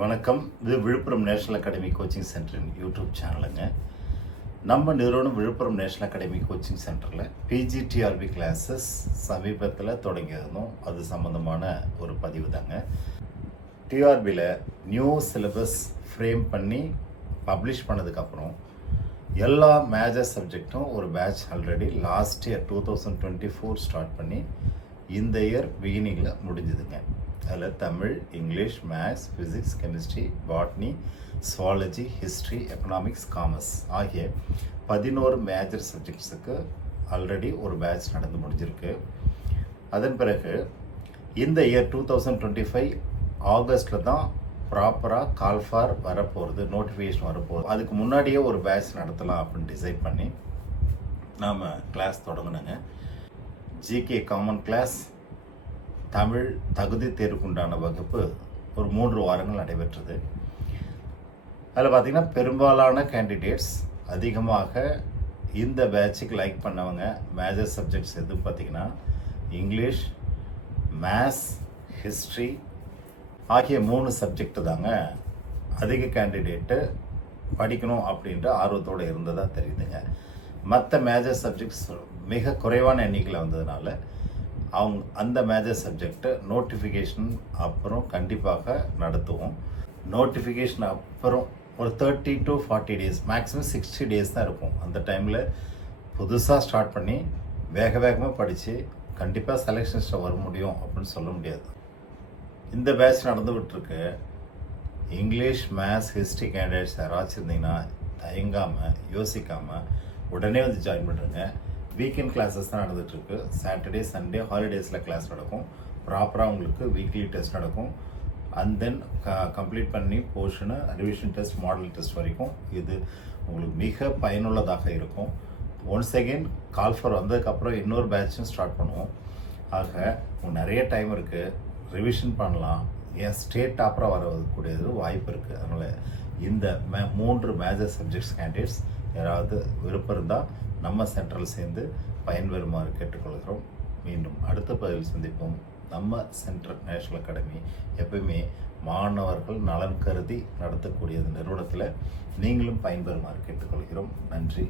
வணக்கம். இது விழுப்புரம் நேஷனல் அகாடமி கோச்சிங் சென்டரின் யூடியூப் சேனலுங்க. நம்ம நிறுவனம் விழுப்புரம் நேஷனல் அகாடமி கோச்சிங் சென்டரில் பிஜிடிஆர்பி கிளாஸஸ் சமீபத்தில் தொடங்கியிருந்தோம். அது சம்மந்தமான ஒரு பதிவு தாங்க. டிஆர்பியில் நியூ சிலபஸ் ஃப்ரேம் பண்ணி பப்ளிஷ் பண்ணதுக்கப்புறம் எல்லா மேஜர் சப்ஜெக்டும் ஒரு batch already last year 2024 start பண்ணி இந்த இயர் பிகினிங்கில் முடிஞ்சுதுங்க. அதில் Tamil, English, maths, physics, chemistry, botany, zoology, history, economics, commerce ஆகிய 11 மேஜர் சப்ஜெக்ட்ஸுக்கு ஆல்ரெடி ஒரு பேட்ச் நடந்து முடிஞ்சிருக்கு. அதன் பிறகு இந்த இயர் 2025 ஆகஸ்டில் தான் ப்ராப்பராக கால்ஃபார் வரப்போகிறது, நோட்டிஃபிகேஷன் வரப்போகுது. அதுக்கு முன்னாடியே ஒரு பேட்ச் நடத்தலாம் அப்படின்னு டிசைட் பண்ணி நாம் கிளாஸ் தொடங்கினோங்க. ஜிகே காமன் கிளாஸ், தமிழ் தகுதி தேர்வுக்குண்டான வகுப்பு ஒரு 3 வாரங்கள் நடைபெற்றது. அதில் பார்த்திங்கன்னா பெரும்பாலான கேண்டிடேட்ஸ் அதிகமாக இந்த பேட்சுக்கு லைக் பண்ணவங்க மேஜர் சப்ஜெக்ட்ஸ் எது பார்த்திங்கன்னா இங்கிலீஷ், மேத்ஸ், ஹிஸ்ட்ரி ஆகிய 3 சப்ஜெக்டு தாங்க அதிக கேண்டிடேட்டு படிக்கணும் அப்படின்ற ஆர்வத்தோடு இருந்ததாக தெரியுதுங்க. மற்ற மேஜர் சப்ஜெக்ட்ஸ் மிக குறைவான எண்ணிக்கையில் வந்ததுனால அவங்க அந்த மேஜர் சப்ஜெக்டை நோட்டிஃபிகேஷன் அப்புறம் கண்டிப்பாக நடத்துவோம். நோட்டிஃபிகேஷன் அப்புறம் ஒரு 30 to 40 days, மேக்ஸிமம் 60 days தான் இருக்கும். அந்த டைமில் புதுசாக ஸ்டார்ட் பண்ணி வேகமாக படித்து கண்டிப்பாக செலெக்ஷன்ஸில் வர முடியும் அப்படின்னு சொல்ல முடியாது. இந்த பேட்ச் நடந்துகிட்ருக்கு. இங்கிலீஷ், மேத்ஸ், ஹிஸ்ட்ரி கேண்டிடேட்ஸ் யாராச்சும் இருந்தீங்கன்னா தயங்காமல் யோசிக்காமல் உடனே வந்து ஜாயின் பண்ணுறேங்க. வீக்கெண்ட் கிளாஸஸ் தான் நடந்துகிட்ருக்கு. சாட்டர்டே, சண்டே, ஹாலிடேஸில் கிளாஸ் நடக்கும். ப்ராப்பராக உங்களுக்கு வீக்லி டெஸ்ட் நடக்கும். அண்ட் தென் கம்ப்ளீட் பண்ணி portion, revision test, model test வரைக்கும் இது உங்களுக்கு மிக பயனுள்ளதாக இருக்கும். ஒன்ஸ் அகெயின் கால்ஃபர் வந்ததுக்கப்புறம் இன்னொரு பேட்சும் ஸ்டார்ட் பண்ணுவோம். ஆக உங்களுக்கு நிறைய டைம் இருக்குது, ரிவிஷன் பண்ணலாம். ஏன் ஸ்டேட் டாப்பராக வரக்கூடியது வாய்ப்பு இருக்குது. அதனால் இந்த 3 மேஜர் சப்ஜெக்ட்ஸ் கேண்டிடேட்ஸ் யாராவது விருப்பம் இருந்தால் நம்ம சென்டரில் சேர்ந்து பயன்பெறுமாறு கேட்டுக்கொள்கிறோம். மீண்டும் அடுத்த பதிவில் சந்திப்போம். நம்ம சென்ட்ரல் நேஷனல் அகாடமி எப்பவுமே மாணவர்கள் நலன் கருதி நடத்தக்கூடிய நிறுவனத்தில் நீங்களும் பயன்பெறுமாறு கேட்டுக்கொள்கிறோம். நன்றி.